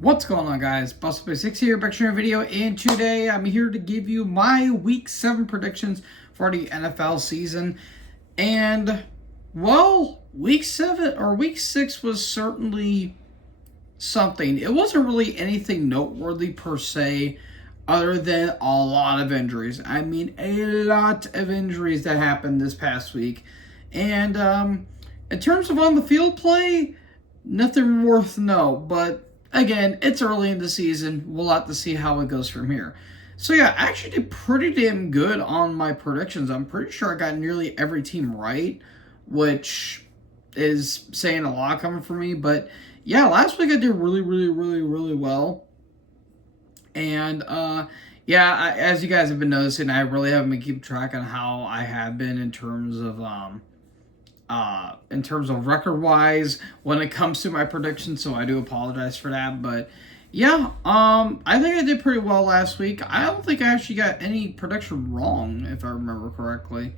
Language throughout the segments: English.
What's going on, guys? Busted6 here, back to a video, and today I'm here to give you my Week 7 predictions for the NFL season. And, well, Week 7 or Week 6 was certainly something. It wasn't really anything noteworthy per se, other than a lot of injuries. I mean, a lot of injuries that happened this past week. And in terms of on the field play, nothing worth note, but again, it's early in the season. We'll have to see how it goes from here. So yeah, I actually did pretty damn good on my predictions. I'm pretty sure I got nearly every team right, which is saying a lot coming from me. But yeah, last week I did really well. And as you guys have been noticing, I really haven't been keeping track on how I have been in terms of record-wise when it comes to my predictions, so I do apologize for that. But yeah, I think I did pretty well last week. I don't think I actually got any prediction wrong, if I remember correctly.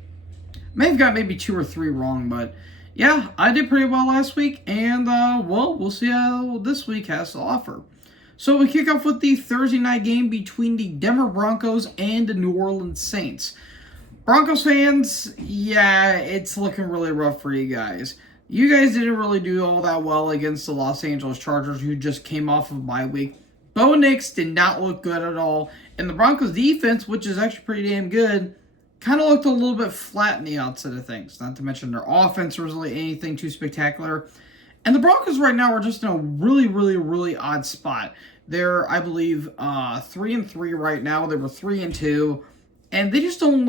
May have got maybe 2 or 3 wrong, but yeah, I did pretty well last week, and well, we'll see how this week has to offer. So we kick off with the Thursday night game between the Denver Broncos and the New Orleans Saints. Broncos fans, yeah, it's looking really rough for you guys. You guys didn't really do all that well against the Los Angeles Chargers, who just came off of bye week. Bo Nix did not look good at all. And the Broncos defense, which is actually pretty damn good, kind of looked a little bit flat in the outside of things. Not to mention their offense was really anything too spectacular. And the Broncos right now are just in a really odd spot. They're, I believe, 3-3 right now. They were 3-2. And they just don't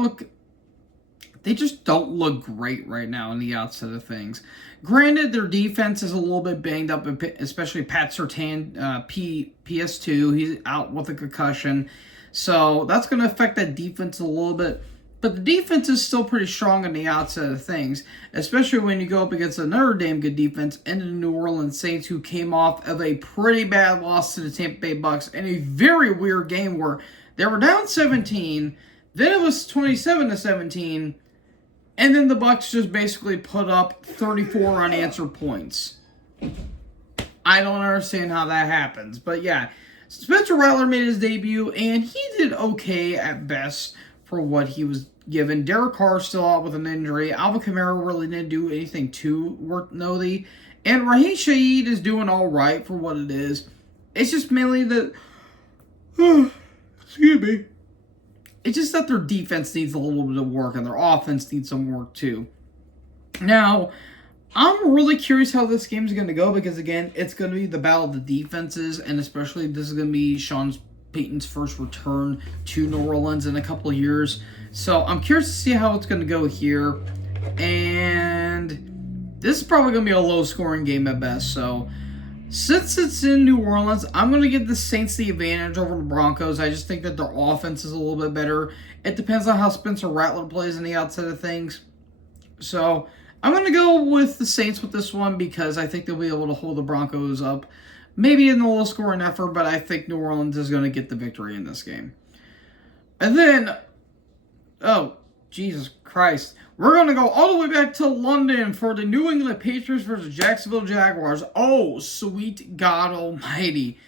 look great right now in the outside of things. Granted, their defense is a little bit banged up, especially Pat Surtain, PS2. He's out with a concussion. So that's going to affect that defense a little bit. But the defense is still pretty strong on the outside of things, especially when you go up against another damn good defense in the New Orleans Saints, who came off of a pretty bad loss to the Tampa Bay Bucks in a very weird game where they were down 17, then it was 27-17, and then the Bucks just basically put up 34 unanswered points. I don't understand how that happens. But yeah, Spencer Rattler made his debut, and he did okay at best for what he was given. Derek Carr still out with an injury. Alvin Kamara really didn't do anything too worth noting. And Raheem Shaheed is doing all right for what it is. It's just mainly that... excuse me. It's just that their defense needs a little bit of work, and their offense needs some work too. Now, I'm really curious how this game is going to go, because again, it's going to be the battle of the defenses, and especially this is going to be Sean Payton's first return to New Orleans in a couple of years. So I'm curious to see how it's going to go here. And this is probably going to be a low-scoring game at best. So since it's in New Orleans, I'm going to give the Saints the advantage over the Broncos. I just think that their offense is a little bit better. It depends on how Spencer Rattler plays on the outside of things. So I'm going to go with the Saints with this one, because I think they'll be able to hold the Broncos up. Maybe in a low-scoring effort, but I think New Orleans is going to get the victory in this game. And then, oh, Jesus Christ. We're going to go all the way back to London for the New England Patriots versus Jacksonville Jaguars. Oh, sweet God almighty.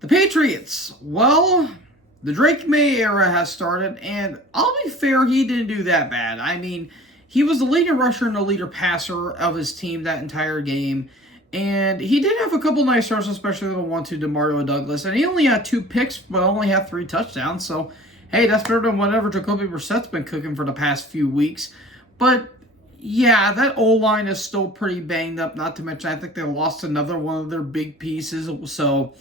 The Patriots, well, the Drake May era has started, and I'll be fair, he didn't do that bad. I mean, he was the leading rusher and the leader passer of his team that entire game. And he did have a couple nice starts, especially the one to DeMario Douglas. And he only had 2 picks, but only had 3 touchdowns. So, hey, that's better than whatever Jacoby Brissett's been cooking for the past few weeks. But, yeah, that O-line is still pretty banged up. Not to mention, I think they lost another one of their big pieces. So,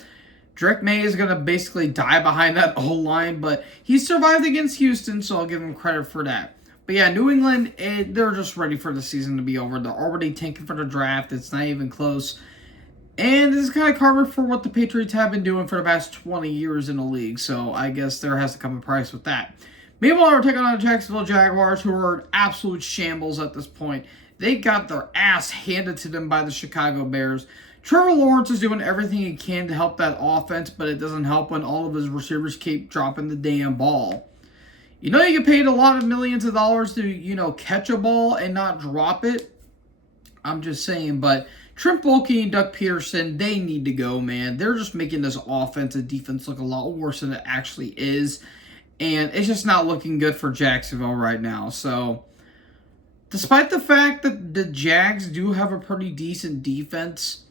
Drake May is going to basically die behind that O-line. But he survived against Houston, so I'll give him credit for that. But yeah, New England, they're just ready for the season to be over. They're already tanking for the draft. It's not even close. And this is kind of karma for what the Patriots have been doing for the past 20 years in the league. So I guess there has to come a price with that. Meanwhile, we're taking on the Jacksonville Jaguars, who are in absolute shambles at this point. They got their ass handed to them by the Chicago Bears. Trevor Lawrence is doing everything he can to help that offense, but it doesn't help when all of his receivers keep dropping the damn ball. You know, you get paid a lot of millions of dollars to, catch a ball and not drop it. I'm just saying, but Trent Baalke and Doug Peterson, they need to go, man. They're just making this offense and defense look a lot worse than it actually is. And it's just not looking good for Jacksonville right now. So, despite the fact that the Jags do have a pretty decent defense,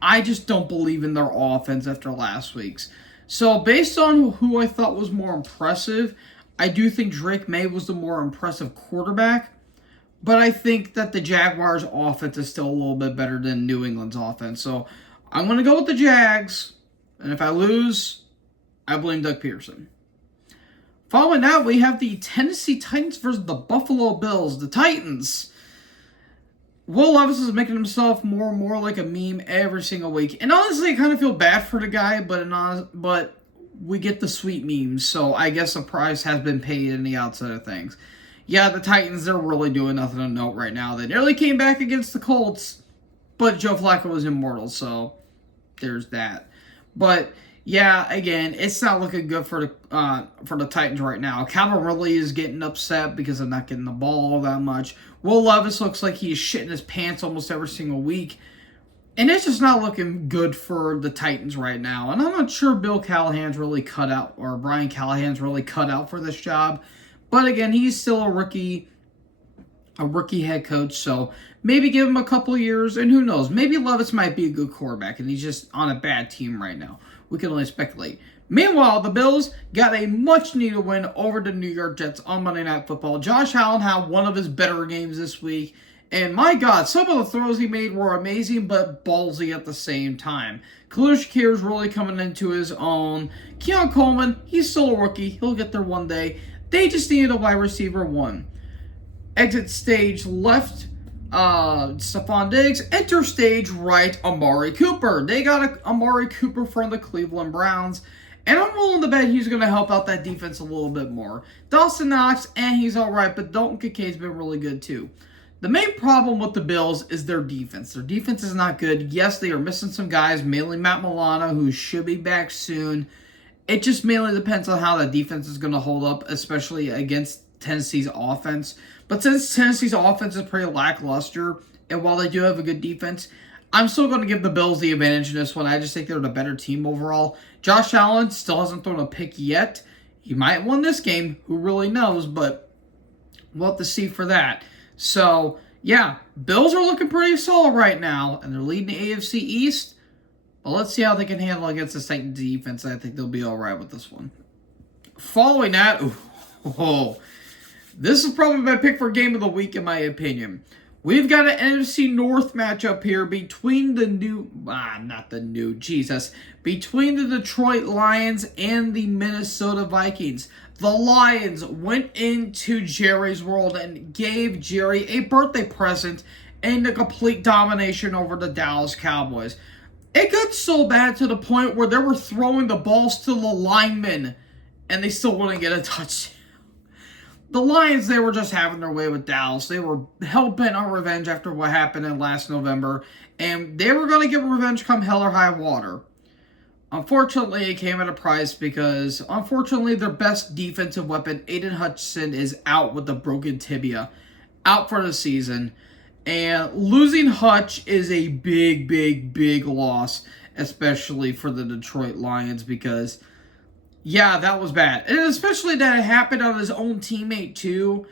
I just don't believe in their offense after last week's. So, based on who I thought was more impressive, I do think Drake May was the more impressive quarterback. But I think that the Jaguars' offense is still a little bit better than New England's offense. So, I'm going to go with the Jags. And if I lose, I blame Doug Peterson. Following that, we have the Tennessee Titans versus the Buffalo Bills. The Titans. Will Levis is making himself more and more like a meme every single week. And honestly, I kind of feel bad for the guy, but we get the sweet memes. So I guess the price has been paid in the outside of things. Yeah, the Titans, they're really doing nothing to note right now. They nearly came back against the Colts, but Joe Flacco was immortal, so there's that. But yeah, again, it's not looking good for the Titans right now. Calvin Ridley is getting upset because they're not getting the ball all that much. Will Levis looks like he's shitting his pants almost every single week. And it's just not looking good for the Titans right now. And I'm not sure Bill Callahan's really cut out, or Brian Callahan's really cut out for this job. But again, he's still a rookie head coach, so maybe give him a couple years, and who knows, maybe Levis might be a good quarterback, and he's just on a bad team right now. We can only speculate. Meanwhile, the Bills got a much-needed win over the New York Jets on Monday Night Football. Josh Allen had one of his better games this week, and my God, some of the throws he made were amazing, but ballsy at the same time. Khalil Shakir is really coming into his own. Keon Coleman, he's still a rookie. He'll get there one day. They just needed a wide receiver one. Exit stage left, Stephon Diggs. Enter stage right, Amari Cooper. They got Amari Cooper from the Cleveland Browns. And I'm willing to bet he's going to help out that defense a little bit more. Dawson Knox, he's all right, but Dalton Kincaid's been really good too. The main problem with the Bills is their defense. Their defense is not good. Yes, they are missing some guys, mainly Matt Milano, who should be back soon. It just mainly depends on how the defense is going to hold up, especially against Tennessee's offense. But since Tennessee's offense is pretty lackluster, and while they do have a good defense, I'm still going to give the Bills the advantage in this one. I just think they're the better team overall. Josh Allen still hasn't thrown a pick yet. He might win this game. Who really knows? But we'll have to see for that. So, yeah, Bills are looking pretty solid right now, and they're leading the AFC East. But let's see how they can handle against the Titans defense. I think they'll be all right with this one. Following that, this is probably my pick for game of the week, in my opinion. We've got an NFC North matchup here between between the Detroit Lions and the Minnesota Vikings. The Lions went into Jerry's world and gave Jerry a birthday present and a complete domination over the Dallas Cowboys. It got so bad to the point where they were throwing the balls to the linemen and they still wouldn't get a touchdown. The Lions, they were just having their way with Dallas. They were hell-bent on revenge after what happened in last November, and they were going to get revenge come hell or high water. Unfortunately, it came at a price because, unfortunately, their best defensive weapon, Aiden Hutchinson, is out with a broken tibia, out for the season. And losing Hutch is a big, big, big loss, especially for the Detroit Lions because, yeah, that was bad. And especially that it happened on his own teammate, too.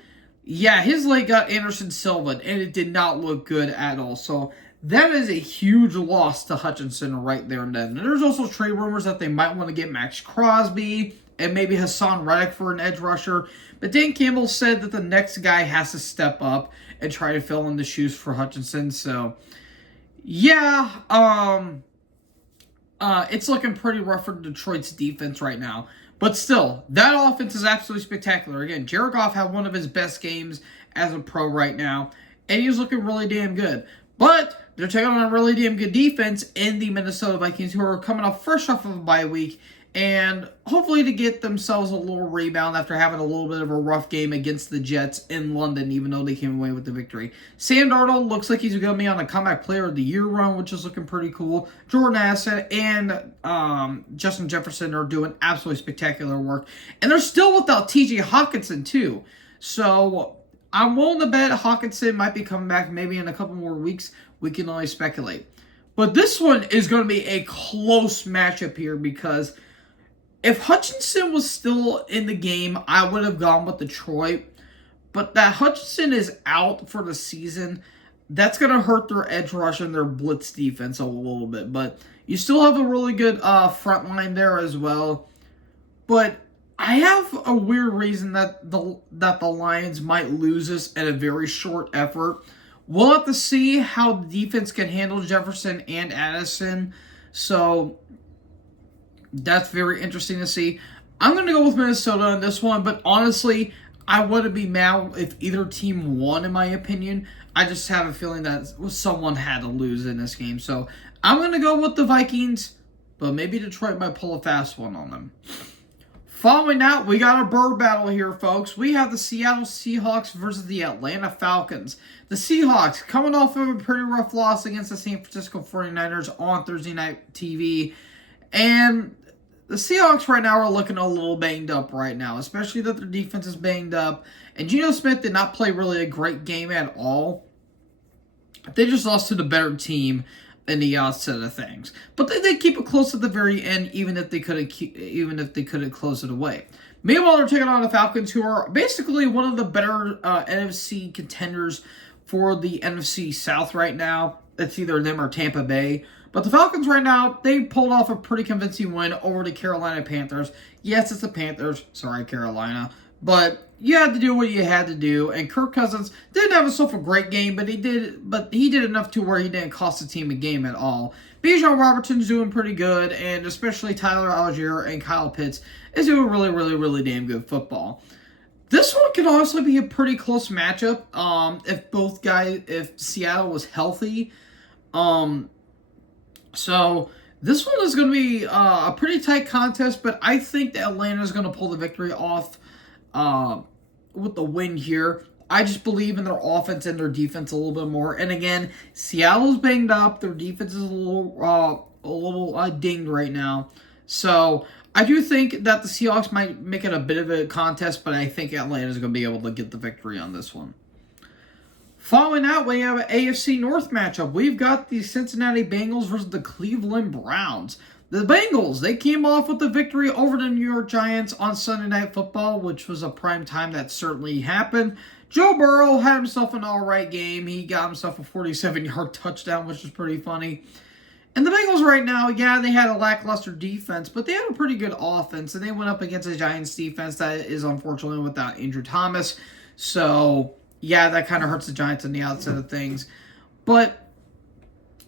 Yeah, his leg got Anderson Silva, and it did not look good at all. So that is a huge loss to Hutchinson right there and then. And there's also trade rumors that they might want to get Max Crosby and maybe Hassan Reddick for an edge rusher. But Dan Campbell said that the next guy has to step up and try to fill in the shoes for Hutchinson. So, yeah, it's looking pretty rough for Detroit's defense right now. But still, that offense is absolutely spectacular. Again, Jared Goff had one of his best games as a pro right now, and he's looking really damn good. But they're taking on a really damn good defense in the Minnesota Vikings, who are coming off fresh off of a bye week, and hopefully to get themselves a little rebound after having a little bit of a rough game against the Jets in London, even though they came away with the victory. Sam Darnold looks like he's going to be on a comeback player of the year run, which is looking pretty cool. Jordan Addison and Justin Jefferson are doing absolutely spectacular work. And they're still without TJ Hawkinson, too. So I'm willing to bet Hawkinson might be coming back maybe in a couple more weeks We can only speculate. But this one is going to be a close matchup here because if Hutchinson was still in the game, I would have gone with Detroit. But that Hutchinson is out for the season. That's going to hurt their edge rush and their blitz defense a little bit. But you still have a really good front line there as well. But I have a weird reason that the Lions might lose this in a very short effort. We'll have to see how the defense can handle Jefferson and Addison. So that's very interesting to see. I'm going to go with Minnesota on this one, but honestly, I wouldn't be mad if either team won, in my opinion. I just have a feeling that someone had to lose in this game. So I'm going to go with the Vikings, but maybe Detroit might pull a fast one on them. Following that, we got a bird battle here, folks. We have the Seattle Seahawks versus the Atlanta Falcons. The Seahawks coming off of a pretty rough loss against the San Francisco 49ers on Thursday Night TV. And the Seahawks right now are looking a little banged up right now, especially that their defense is banged up. And Geno Smith did not play really a great game at all. They just lost to the better team in the outset of things, but they did keep it close at the very end, even if they couldn't close it away. Meanwhile, they're taking on the Falcons, who are basically one of the better NFC contenders for the NFC South right now. It's either them or Tampa Bay. But the Falcons right now, they pulled off a pretty convincing win over the Carolina Panthers. Yes, it's the Panthers. Sorry, Carolina. But you had to do what you had to do, and Kirk Cousins didn't have himself a great game, but he did enough to where he didn't cost the team a game at all. Bijan Robertson's doing pretty good, and especially Tyler Algier and Kyle Pitts is doing really, really, really damn good football. This one could honestly be a pretty close matchup if Seattle was healthy. So this one is going to be a pretty tight contest, but I think that Atlanta is going to pull the victory off with the win here. I just believe in their offense and their defense a little bit more. And again, Seattle's banged up. Their defense is a little dinged right now. So I do think that the Seahawks might make it a bit of a contest, but I think Atlanta is going to be able to get the victory on this one. Following that, we have an AFC North matchup. We've got the Cincinnati Bengals versus the Cleveland Browns. The Bengals, they came off with the victory over the New York Giants on Sunday Night Football, which was a prime time that certainly happened. Joe Burrow had himself an all-right game. He got himself a 47-yard touchdown, which was pretty funny. And the Bengals right now, yeah, they had a lackluster defense, but they had a pretty good offense, and they went up against a Giants defense that is unfortunately without Andrew Thomas. So yeah, that kind of hurts the Giants on the outset of things. But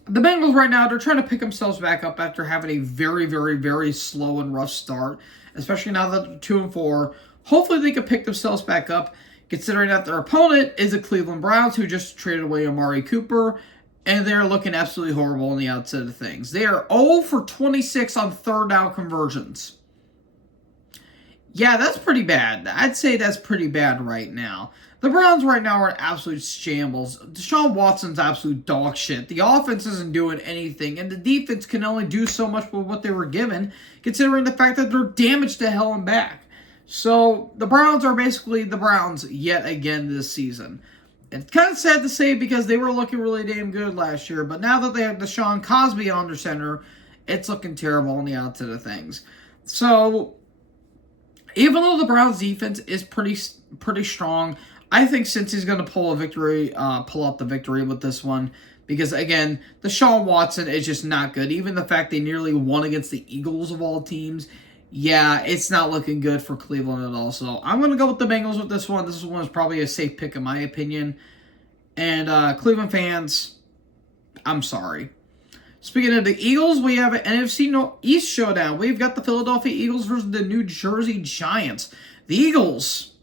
the Bengals right now, they're trying to pick themselves back up after having a very, very, very slow and rough start, especially now that they're 2-4. Hopefully they can pick themselves back up, considering that their opponent is the Cleveland Browns, who just traded away Amari Cooper, and they're looking absolutely horrible on the outset of things. They are 0 for 26 on third down conversions. Yeah, that's pretty bad. I'd say that's pretty bad right now. The Browns right now are in absolute shambles. Deshaun Watson's absolute dog shit. The offense isn't doing anything, and the defense can only do so much with what they were given, considering the fact that they're damaged to hell and back. So the Browns are basically the Browns yet again this season. It's kind of sad to say because they were looking really damn good last year, but now that they have Deshaun Cosby under center, it's looking terrible on the outset of things. So even though the Browns defense is pretty strong, I think Cincy's going to pull out the victory with this one. Because, again, Deshaun Watson is just not good. Even the fact they nearly won against the Eagles of all teams, yeah, it's not looking good for Cleveland at all. So I'm going to go with the Bengals with this one. This one is probably a safe pick in my opinion. And Cleveland fans, I'm sorry. Speaking of the Eagles, we have an NFC East showdown. We've got the Philadelphia Eagles versus the New Jersey Giants. The Eagles,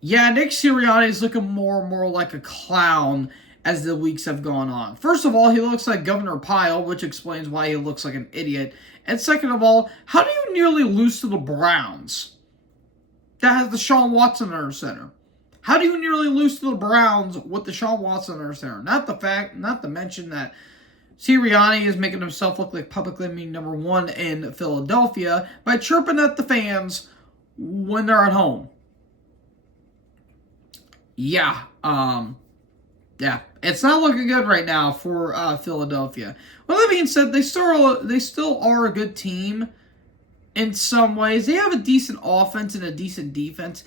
yeah, Nick Sirianni is looking more and more like a clown as the weeks have gone on. First of all, he looks like Governor Pyle, which explains why he looks like an idiot. And second of all, how do you nearly lose to the Browns? That has Deshaun Watson under center. How do you nearly lose to the Browns with Deshaun Watson under center? Not to mention that Sirianni is making himself look like public enemy number one in Philadelphia by chirping at the fans when they're at home. Yeah, It's not looking good right now for Philadelphia. Well, that being said, they still are a good team in some ways. They have a decent offense and a decent defense.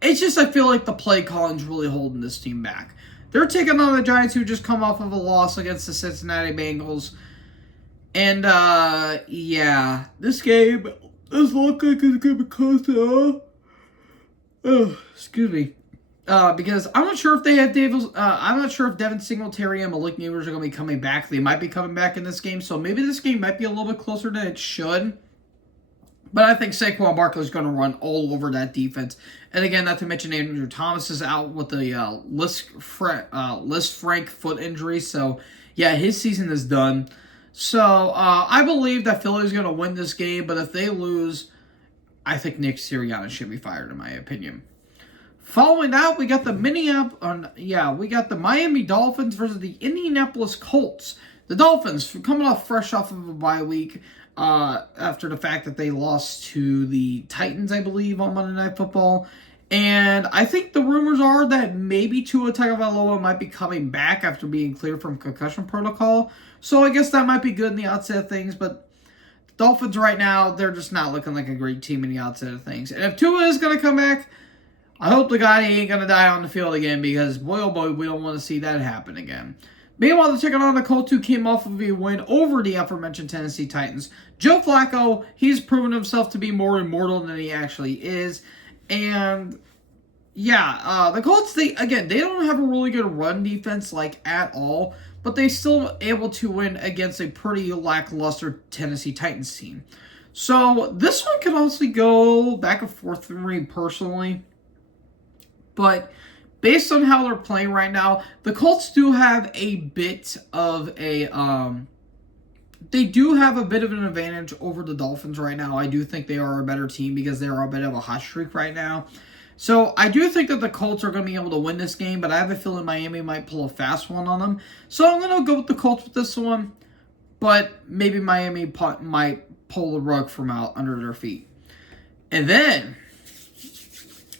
It's just I feel like the play calling's really holding this team back. They're taking on the Giants, who just come off of a loss against the Cincinnati Bengals. And, yeah, this game does look like it's going to be close to, excuse me. Because I'm not sure if they have I'm not sure if Devin Singletary and Malik Neighbors are going to be coming back. They might be coming back in this game, so maybe this game might be a little bit closer than it should. But I think Saquon Barkley is going to run all over that defense. And again, not to mention Andrew Thomas is out with the Lisfranc foot injury. So, yeah, his season is done. So, I believe that Philly is going to win this game. But if they lose, I think Nick Sirianni should be fired, in my opinion. Following that, we got the Miami Dolphins versus the Indianapolis Colts. The Dolphins, coming fresh off of a bye week, after the fact that they lost to the Titans, I believe, on Monday Night Football. And I think the rumors are that maybe Tua Tagovailoa might be coming back after being cleared from concussion protocol. So I guess that might be good in the outset of things. But the Dolphins right now, they're just not looking like a great team in the outset of things. And if Tua is going to come back, I hope the guy ain't going to die on the field again, because boy oh boy, we don't want to see that happen again. Meanwhile, the taking on the Colts, who came off of a win over the aforementioned Tennessee Titans. Joe Flacco, he's proven himself to be more immortal than he actually is. And, yeah, the Colts, they don't have a really good run defense, at all. But they still able to win against a pretty lackluster Tennessee Titans team. So, this one could also go back and forth for me personally. But based on how they're playing right now, the Colts do have a bit of an advantage over the Dolphins right now. I do think they are a better team because they are a bit of a hot streak right now. So I do think that the Colts are going to be able to win this game, but I have a feeling Miami might pull a fast one on them. So I'm going to go with the Colts with this one, but maybe Miami might pull the rug from out under their feet. And then,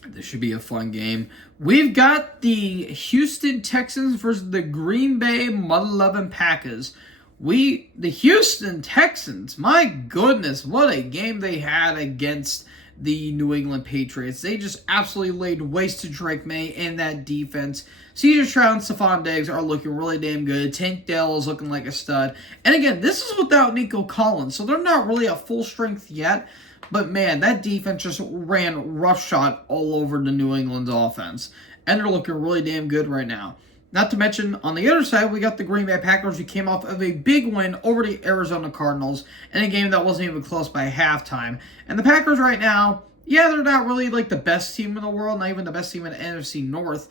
this should be a fun game. We've got the Houston Texans versus the Green Bay Mother Lovin' Packers. The Houston Texans, my goodness, what a game they had against the New England Patriots. They just absolutely laid waste to Drake May and that defense. C.J. Stroud and Stephon Diggs are looking really damn good. Tank Dell is looking like a stud. And again, this is without Nico Collins, so they're not really at full strength yet. But man, that defense just ran roughshod all over the New England's offense. And they're looking really damn good right now. Not to mention, on the other side, we got the Green Bay Packers, who came off of a big win over the Arizona Cardinals in a game that wasn't even close by halftime. And the Packers right now, yeah, they're not really like the best team in the world, not even the best team in the NFC North,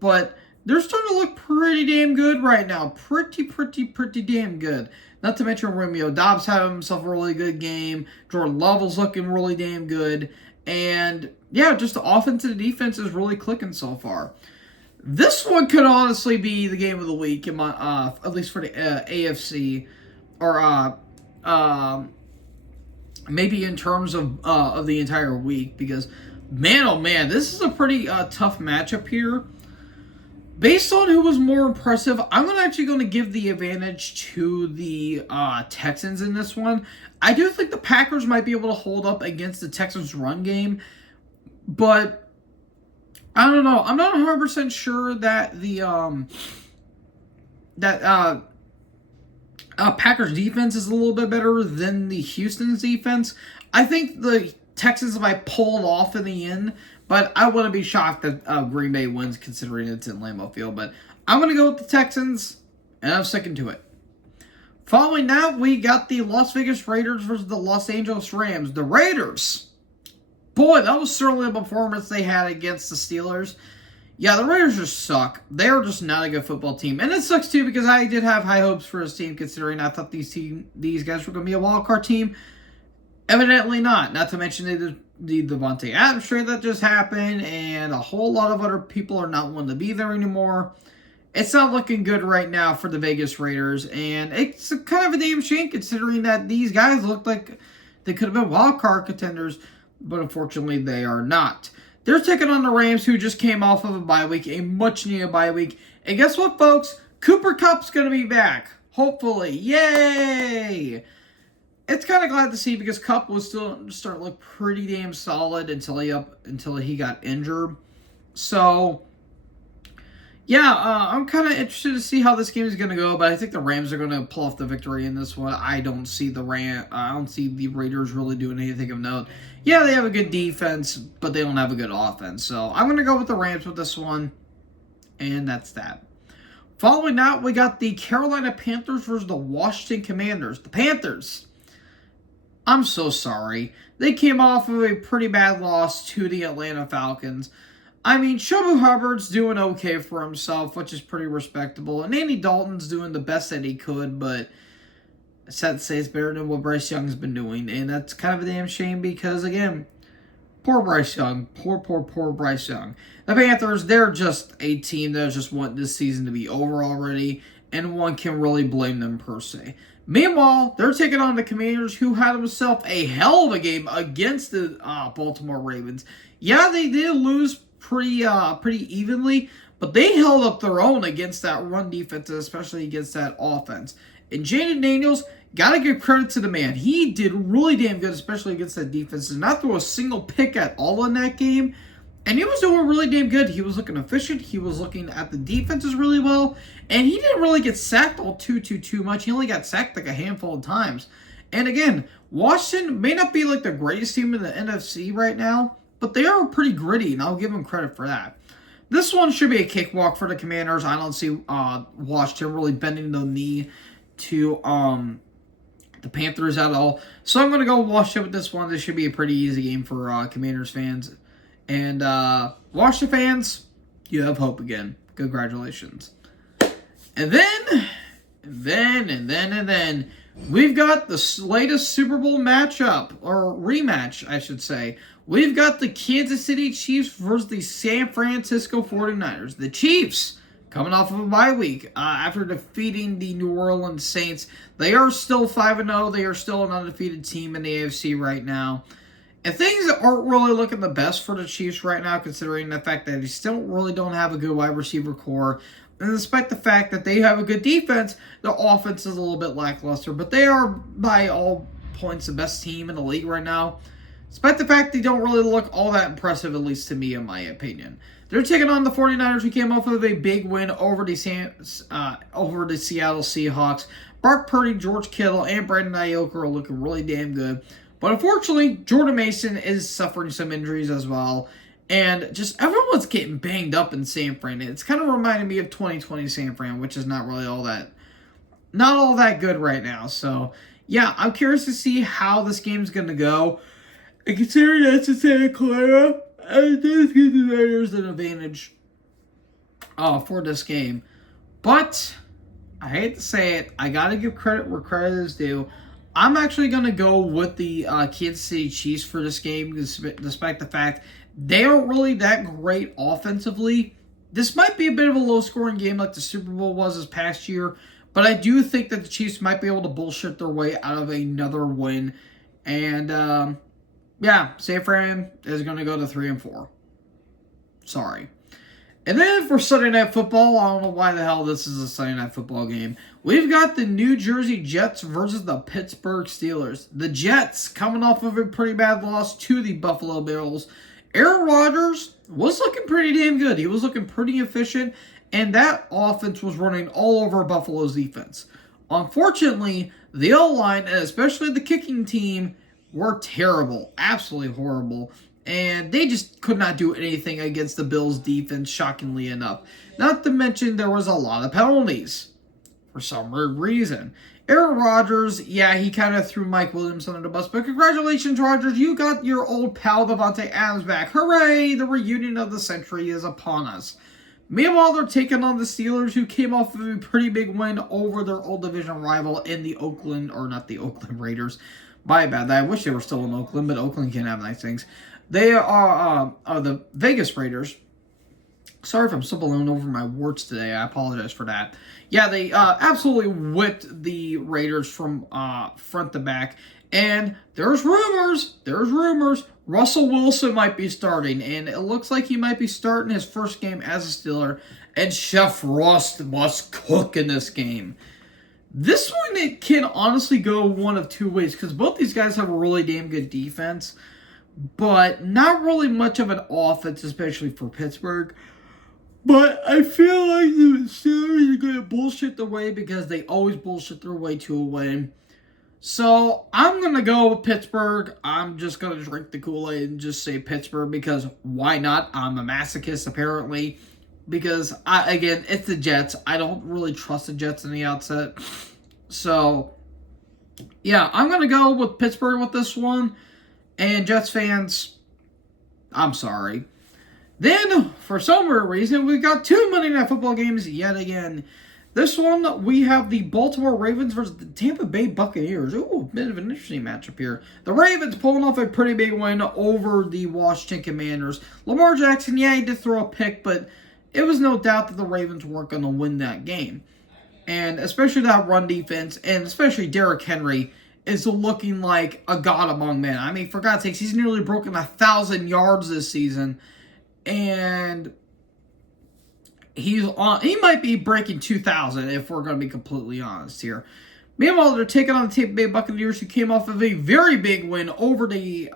but they're starting to look pretty damn good right now. Pretty damn good. Not to mention Romeo Doubs had himself a really good game. Jordan Love was looking really damn good. And, yeah, just the offense and the defense is really clicking so far. This one could honestly be the game of the week, in my, at least for the AFC, or maybe in terms of the entire week, because man, oh man, this is a pretty tough matchup here. Based on who was more impressive, I'm actually going to give the advantage to the Texans in this one. I do think the Packers might be able to hold up against the Texans' run game, but I don't know. I'm not 100% sure that the Packers defense is a little bit better than the Houston's defense. I think the Texans might pull it off in the end, but I wouldn't be shocked that Green Bay wins considering it's in Lambeau Field. But I'm going to go with the Texans, and I'm sticking to it. Following that, we got the Las Vegas Raiders versus the Los Angeles Rams. The Raiders, boy, that was certainly a performance they had against the Steelers. Yeah, the Raiders just suck. They are just not a good football team. And it sucks, too, because I did have high hopes for this team, considering I thought these guys were going to be a wildcard team. Evidently not. Not to mention the Devontae Adams trade that just happened, and a whole lot of other people are not wanting to be there anymore. It's not looking good right now for the Vegas Raiders, and it's kind of a damn shame considering that these guys looked like they could have been wildcard contenders, but unfortunately they are not. They're taking on the Rams, who just came off of a bye week, a much-needed bye week. And guess what, folks? Cooper Kupp's going to be back. Hopefully. Yay! It's kind of glad to see because Kupp was still starting to look pretty damn solid until he got injured. So, yeah, I'm kind of interested to see how this game is going to go, but I think the Rams are going to pull off the victory in this one. I don't see the Raiders really doing anything of note. Yeah, they have a good defense, but they don't have a good offense. So, I'm going to go with the Rams with this one, and that's that. Following that, we got the Carolina Panthers versus the Washington Commanders. The Panthers, I'm so sorry. They came off of a pretty bad loss to the Atlanta Falcons. I mean, Shobu Hubbard's doing okay for himself, which is pretty respectable. And Andy Dalton's doing the best that he could, but it's sad to say it's better than what Bryce Young's been doing. And that's kind of a damn shame because, again, poor Bryce Young. Poor Bryce Young. The Panthers, they're just a team that just want this season to be over already, and one can really blame them per se. Meanwhile, they're taking on the Commanders, who had themselves a hell of a game against the Baltimore Ravens. Yeah, they did lose pretty evenly, but they held up their own against that run defense, especially against that offense. And Jaden Daniels, gotta give credit to the man. He did really damn good, especially against that defense. Did not throw a single pick at all in that game. And he was doing really damn good. He was looking efficient. He was looking at the defenses really well. And he didn't really get sacked all too much. He only got sacked like a handful of times. And again, Washington may not be like the greatest team in the NFC right now, but they are pretty gritty, and I'll give them credit for that. This one should be a cakewalk for the Commanders. I don't see Washington really bending the knee to the Panthers at all. So I'm going to go Washington with this one. This should be a pretty easy game for Commanders fans. And Washington fans, you have hope again. Congratulations. And then, we've got the latest Super Bowl matchup, or rematch, I should say. We've got the Kansas City Chiefs versus the San Francisco 49ers. The Chiefs, coming off of a bye week, after defeating the New Orleans Saints. They are still 5-0. They are still an undefeated team in the AFC right now. And things aren't really looking the best for the Chiefs right now, considering the fact that they still really don't have a good wide receiver core. And despite the fact that they have a good defense, the offense is a little bit lackluster. But they are, by all points, the best team in the league right now. Despite the fact they don't really look all that impressive, at least to me, in my opinion. They're taking on the 49ers, who came off of a big win over the Seattle Seahawks. Brock Purdy, George Kittle, and Brandon Ayuk are looking really damn good. But unfortunately, Jordan Mason is suffering some injuries as well. And just everyone's getting banged up in San Fran. It's kind of reminding me of 2020 San Fran, which is not really all that good right now. So, yeah, I'm curious to see how this game's going to go. And considering that's in Santa Clara, I think the Niners an advantage for this game. But, I hate to say it, I got to give credit where credit is due. I'm actually going to go with the Kansas City Chiefs for this game, despite the fact they aren't really that great offensively. This might be a bit of a low-scoring game like the Super Bowl was this past year, but I do think that the Chiefs might be able to bullshit their way out of another win. And, yeah, San Fran is going to go to 3-4. Sorry. And then for Sunday Night Football, I don't know why the hell this is a Sunday Night Football game. We've got the New Jersey Jets versus the Pittsburgh Steelers. The Jets coming off of a pretty bad loss to the Buffalo Bills. Aaron Rodgers was looking pretty damn good. He was looking pretty efficient, and that offense was running all over Buffalo's defense. Unfortunately, the O-line, and especially the kicking team, were terrible. Absolutely horrible. And they just could not do anything against the Bills' defense, shockingly enough. Not to mention there was a lot of penalties for some weird reason. Aaron Rodgers, yeah, he kind of threw Mike Williams under the bus. But congratulations, Rodgers. You got your old pal Davante Adams back. Hooray! The reunion of the century is upon us. Meanwhile, they're taking on the Steelers, who came off of a pretty big win over their old division rival in the Oakland, or not the Oakland Raiders. My bad. I wish they were still in Oakland, but Oakland can't have nice things. They are the Vegas Raiders. Sorry if I'm still blown over my words today. I apologize for that. Yeah, they absolutely whipped the Raiders from front to back. And there's rumors, Russell Wilson might be starting. And it looks like he might be starting his first game as a Steeler. And Chef Russ must cook in this game. This one, it can honestly go one of two ways. Because both these guys have a really damn good defense. But not really much of an offense, especially for Pittsburgh. But I feel like the Steelers are going to bullshit their way because they always bullshit their way to a win. So I'm going to go with Pittsburgh. I'm just going to drink the Kool-Aid and just say Pittsburgh because why not? I'm a masochist apparently because, again, it's the Jets. I don't really trust the Jets in the outset. So, yeah, I'm going to go with Pittsburgh with this one. And Jets fans, I'm sorry. Then, for some weird reason, we've got two Monday Night Football games yet again. This one, we have the Baltimore Ravens versus the Tampa Bay Buccaneers. Ooh, a bit of an interesting matchup here. The Ravens pulling off a pretty big win over the Washington Commanders. Lamar Jackson, yeah, he did throw a pick, but it was no doubt that the Ravens weren't going to win that game. And especially that run defense, and especially Derrick Henry, is looking like a god among men. I mean, for God's sakes, he's nearly broken 1,000 yards this season. And he might be breaking 2,000 if we're going to be completely honest here. Meanwhile, they're taking on the Tampa Bay Buccaneers, who came off of a very big win over the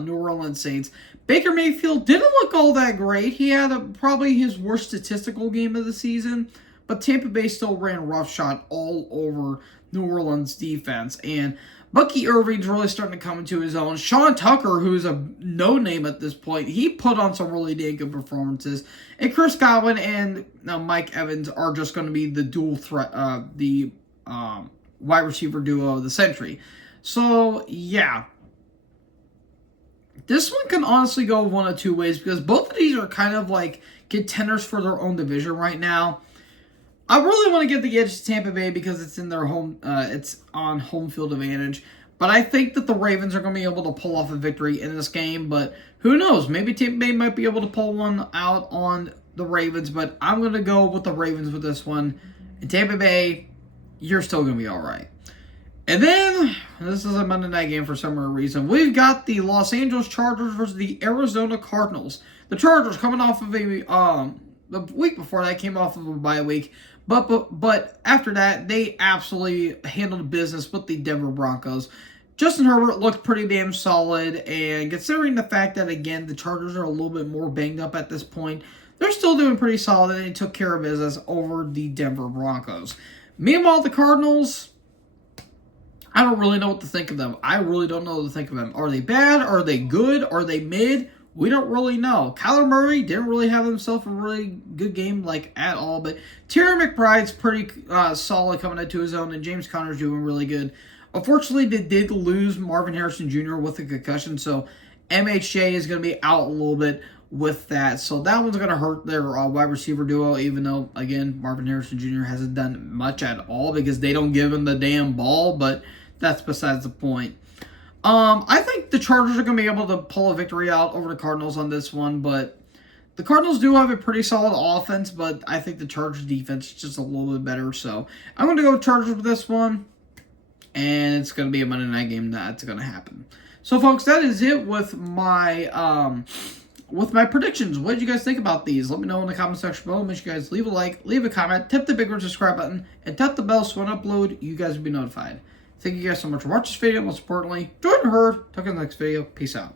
New Orleans Saints. Baker Mayfield didn't look all that great. He had probably his worst statistical game of the season, but Tampa Bay still ran roughshod all over New Orleans defense. And Bucky Irving's really starting to come into his own. Sean Tucker, who's a no-name at this point, he put on some really damn good performances. And Chris Godwin and Mike Evans are just going to be the dual threat, the wide receiver duo of the century. So, yeah. This one can honestly go one of two ways because both of these are kind of like contenders for their own division right now. I really want to give the edge to Tampa Bay because it's in their home. It's on home field advantage. But I think that the Ravens are going to be able to pull off a victory in this game. But who knows? Maybe Tampa Bay might be able to pull one out on the Ravens. But I'm going to go with the Ravens with this one. And Tampa Bay, you're still going to be all right. And then, this is a Monday night game for some reason. We've got the Los Angeles Chargers versus the Arizona Cardinals. The Chargers coming off of the week before that came off of a bye week. But after that, they absolutely handled business with the Denver Broncos. Justin Herbert looked pretty damn solid, and considering the fact that, again, the Chargers are a little bit more banged up at this point, they're still doing pretty solid, and they took care of business over the Denver Broncos. Meanwhile, the Cardinals, I don't really know what to think of them. I really don't know what to think of them. Are they bad? Are they good? Are they mid? We don't really know. Kyler Murray didn't really have himself a really good game, at all. But Terry McBride's pretty solid coming into his own, and James Conner's doing really good. Unfortunately, they did lose Marvin Harrison Jr. with a concussion, so MHJ is going to be out a little bit with that. So that one's going to hurt their wide receiver duo, even though, again, Marvin Harrison Jr. hasn't done much at all because they don't give him the damn ball, but that's besides the point. I think the Chargers are going to be able to pull a victory out over the Cardinals on this one, but the Cardinals do have a pretty solid offense, but I think the Chargers defense is just a little bit better, so I'm going to go Chargers with this one, and it's going to be a Monday night game that's going to happen. So, folks, that is it with my predictions. What did you guys think about these? Let me know in the comment section below. Make sure you guys leave a like, leave a comment, tap the big red subscribe button, and tap the bell so when I upload, you guys will be notified. Thank you guys so much for watching this video. Most importantly, join the herd. Talk in the next video. Peace out.